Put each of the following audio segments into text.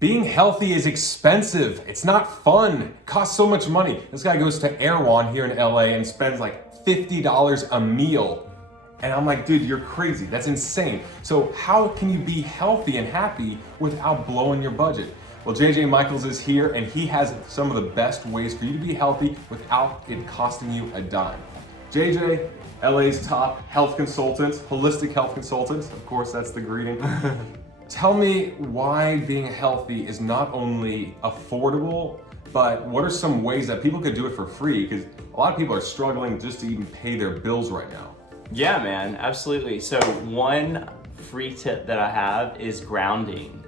Being healthy is expensive. It's not fun. It costs so much money. This guy goes to Erewhon here in LA and spends like $50 a meal. And I'm like, dude, you're crazy. That's insane. So how can you be healthy and happy without blowing your budget? Well, J.J.Michaels is here and he has some of the best ways for you to be healthy without it costing you a dime. JJ, LA's top health consultant, holistic health consultant. Of course, that's the greeting. Tell me why being healthy is not only affordable, but what are some ways that people could do it for free? Because a lot of people are struggling just to even pay their bills right now. Yeah, man, absolutely. So one free tip that I have is grounding.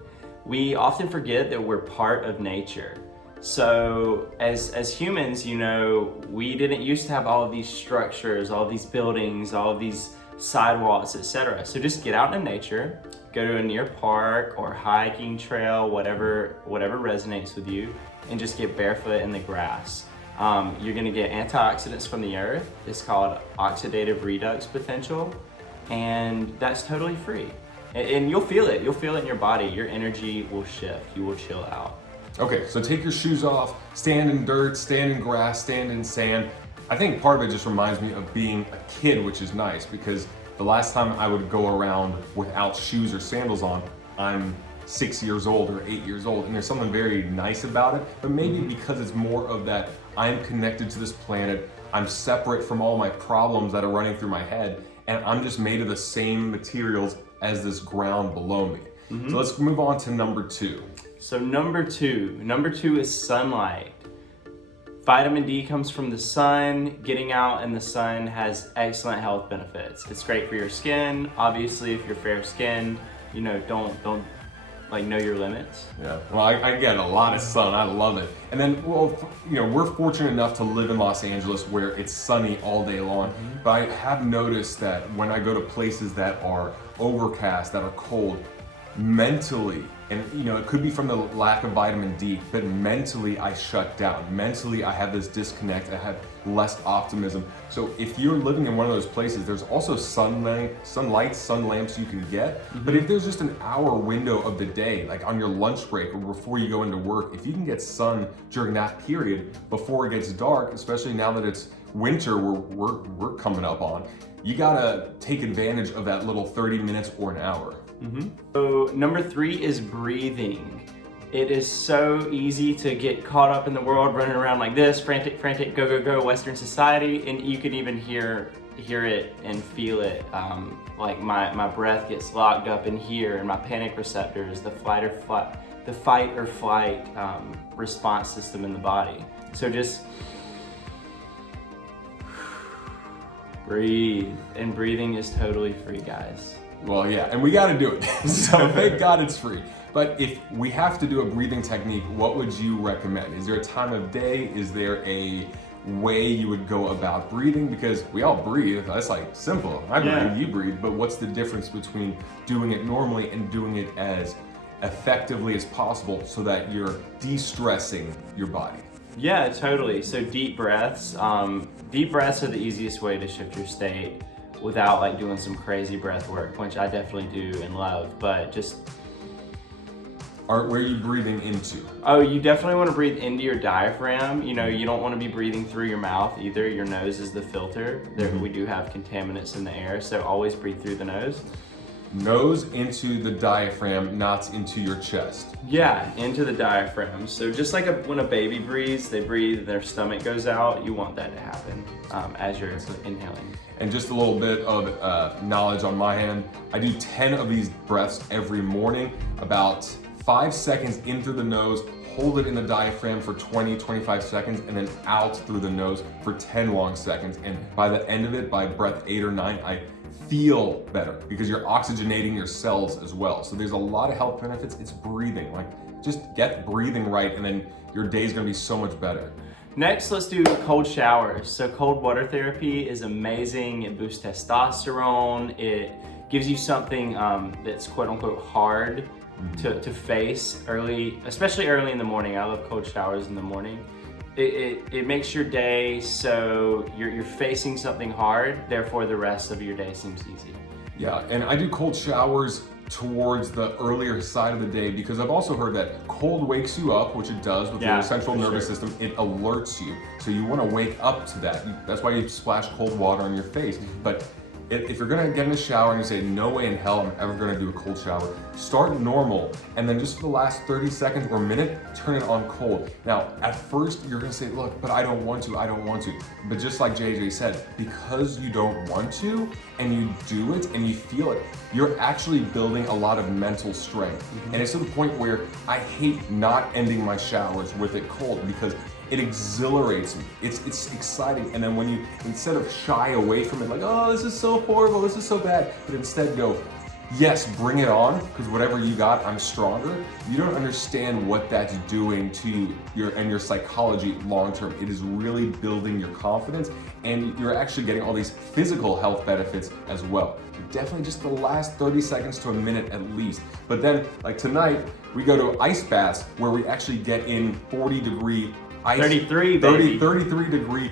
We often forget that we're part of nature. So as humans, you know, we didn't used to have all of these structures, all of these buildings, all of these sidewalks, etc. So just get out in nature, go to a near park or hiking trail, whatever resonates with you, and just get barefoot in the grass. You're gonna get antioxidants from the earth. It's called oxidative redux potential, and that's totally free. And you'll feel it. You'll feel it in your body. Your energy will shift. You will chill out. Okay, so take your shoes off, stand in dirt, stand in grass, stand in sand. I think part of it just reminds me of being a kid, which is nice because the last time I would go around without shoes or sandals on, I'm 6 years old or 8 years old, and there's something very nice about it, but maybe because it's more of that I'm connected to this planet, I'm separate from all my problems that are running through my head, and I'm just made of the same materials as this ground below me. So let's move on to number two. So number two is sunlight. Vitamin D comes from the sun. Getting out in the sun has excellent health benefits. It's great for your skin. Obviously, if you're fair skinned, you know, don't like know your limits. Yeah, well, I get a lot of sun. I love it. And then, well, you know, we're fortunate enough to live in Los Angeles where it's sunny all day long. But I have noticed that when I go to places that are overcast, that are cold, mentally, and you know, it could be from the lack of vitamin D, but mentally I shut down. Mentally I have this disconnect, I have less optimism. So if you're living in one of those places, there's also sun lamps you can get. But if there's just an hour window of the day, like on your lunch break or before you go into work, if you can get sun during that period before it gets dark, especially now that it's winter we're coming up on, you gotta take advantage of that little 30 minutes or an hour. So number three is breathing. It is so easy to get caught up in the world, running around like this, frantic, go, go, go, Western society, and you can even hear it and feel it. Like my breath gets locked up in here, and my panic receptors, the fight or flight response system in the body. So just breathe, and breathing is totally free, guys. Well, yeah, and we gotta do it. So thank God it's free. But if we have to do a breathing technique, what would you recommend? Is there a time of day? Is there a way you would go about breathing? Because we all breathe, that's like simple. I breathe, you breathe, but what's the difference between doing it normally and doing it as effectively as possible so that you're de-stressing your body? Yeah, totally. So deep breaths. Deep breaths are the easiest way to shift your state without like doing some crazy breath work, which I definitely do and love, but just... Where are you breathing into? Oh, you definitely want to breathe into your diaphragm. You know, you don't want to be breathing through your mouth either. Your nose is the filter. We do have contaminants in the air, so always breathe through the nose. Nose into the diaphragm, not into your chest. Yeah, into the diaphragm. So just like when a baby breathes, they breathe, their stomach goes out. You want that to happen as you're inhaling. And just a little bit of knowledge on my hand. I do 10 of these breaths every morning, about 5 seconds in through the nose, hold it in the diaphragm for 20-25 seconds, and then out through the nose for 10 long seconds. And by the end of it, by breath 8 or 9, I feel better because you're oxygenating your cells as well. So there's a lot of health benefits. It's breathing. Like, just get breathing right, and then your day's gonna be so much better. Next, let's do cold showers. So cold water therapy is amazing. It boosts testosterone. It gives you something that's quote unquote hard to face early, especially early in the morning. I love cold showers in the morning. It makes your day so you're facing something hard, therefore the rest of your day seems easy. Yeah, and I do cold showers towards the earlier side of the day because I've also heard that cold wakes you up, which it does with your central nervous system. It alerts you, so you want to wake up to that. That's why you splash cold water on your face. But if you're gonna get in the shower and you say, no way in hell I'm ever gonna do a cold shower, start normal, and then just for the last 30 seconds or minute, turn it on cold. Now, at first you're gonna say, look, but I don't want to. But just like JJ said, because you don't want to, and you do it and you feel it, you're actually building a lot of mental strength. And it's to the point where I hate not ending my showers with it cold because it exhilarates me. It's exciting. And then when you, instead of shy away from it, like, oh, this is so horrible, this is so bad, but instead go, yes, bring it on, because whatever you got, I'm stronger. You don't understand what that's doing to your psychology long term. It is really building your confidence, and you're actually getting all these physical health benefits as well. So definitely just the last 30 seconds to a minute at least. But then, like tonight, we go to ice baths where we actually get in 40-degree ice, 33 degree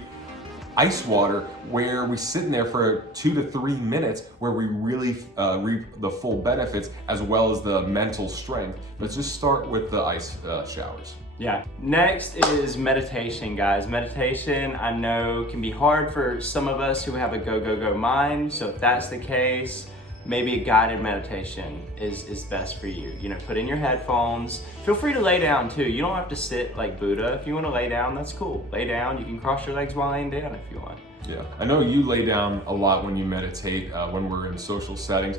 ice water, where we sit in there for 2 to 3 minutes where we really reap the full benefits as well as the mental strength. Let's just start with the ice showers. Yeah. Next is meditation, guys. Meditation, I know, can be hard for some of us who have a go mind. So if that's the case, maybe a guided meditation is best for you. You know, put in your headphones. Feel free to lay down too. You don't have to sit like Buddha. If you want to lay down, that's cool. Lay down. You can cross your legs while laying down if you want. Yeah, I know you lay down a lot when you meditate, when we're in social settings.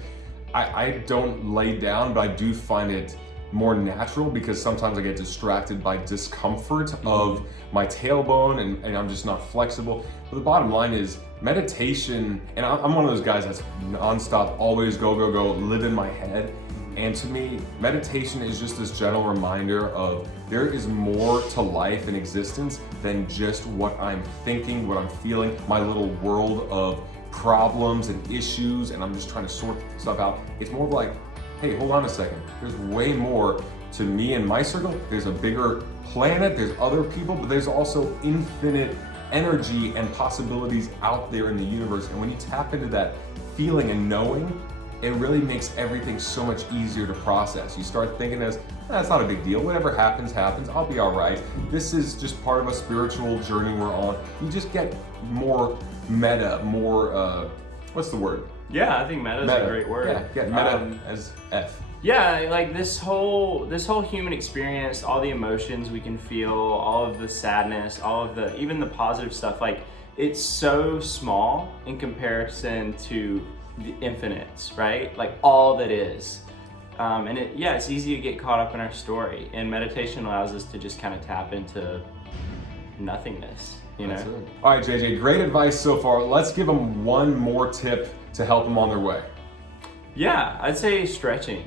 I don't lay down, but I do find it more natural because sometimes I get distracted by discomfort of my tailbone and I'm just not flexible. But the bottom line is meditation, and I'm one of those guys that's nonstop, always go, live in my head. And to me, meditation is just this gentle reminder of there is more to life and existence than just what I'm thinking, what I'm feeling, my little world of problems and issues, and I'm just trying to sort stuff out. It's more like, hey, hold on a second. There's way more to me and my circle. There's a bigger planet, there's other people, but there's also infinite energy and possibilities out there in the universe. And when you tap into that feeling and knowing, it really makes everything so much easier to process. You start thinking as, that's not a big deal. Whatever happens, happens. I'll be all right. This is just part of a spiritual journey we're on. You just get more meta, more, what's the word? Yeah, I think meta is a great word. Yeah, meta as F. Yeah, like this whole human experience, all the emotions we can feel, all of the sadness, all of the, even the positive stuff, like it's so small in comparison to the infinites, right? Like all that is. And it's easy to get caught up in our story, and meditation allows us to just kind of tap into nothingness, you know? That's it. All right, JJ, great advice so far. Let's give them one more tip to help them on their way. Yeah, I'd say stretching.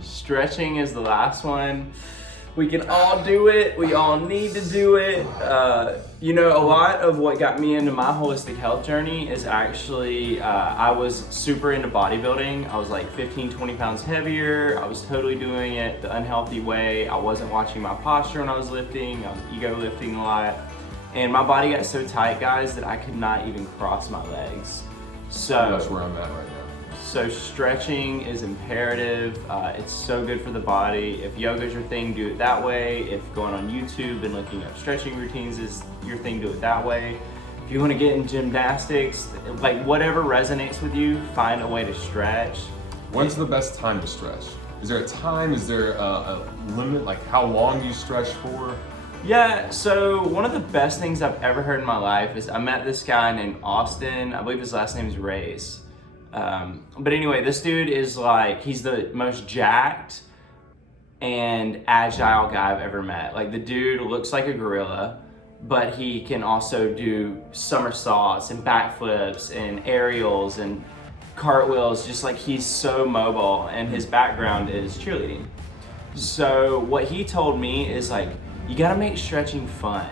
Stretching is the last one. We can all do it. We all need to do it. You know, a lot of what got me into my holistic health journey is actually, I was super into bodybuilding. I was like 15, 20 pounds heavier. I was totally doing it the unhealthy way. I wasn't watching my posture when I was lifting. I was ego lifting a lot. And my body got so tight, guys, that I could not even cross my legs. So that's where I'm at right now. So stretching is imperative. It's so good for the body. If yoga is your thing, do it that way. If going on YouTube and looking up stretching routines is your thing, do it that way. If you want to get in gymnastics, like whatever resonates with you, find a way to stretch. When's the best time to stretch? Is there a time? Is there a limit, like how long you stretch for? Yeah, so one of the best things I've ever heard in my life is I met this guy named Austin. I believe his last name is Reyes. But anyway, this dude is like, he's the most jacked and agile guy I've ever met. Like the dude looks like a gorilla, but he can also do somersaults and backflips and aerials and cartwheels. Just like he's so mobile, and his background is cheerleading. So what he told me is like, you gotta make stretching fun.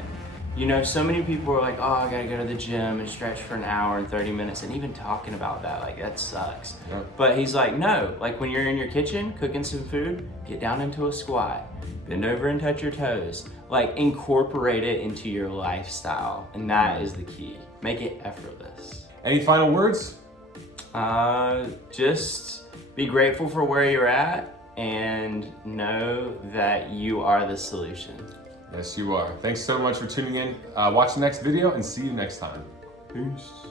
You know, so many people are like, oh, I gotta go to the gym and stretch for an hour and 30 minutes, and even talking about that, like, that sucks. Yeah. But he's like, no, like when you're in your kitchen cooking some food, get down into a squat, bend over and touch your toes. Like, incorporate it into your lifestyle, and that is the key. Make it effortless. Any final words? Just be grateful for where you're at and know that you are the solution. Yes, you are. Thanks so much for tuning in. Watch the next video and see you next time. Peace.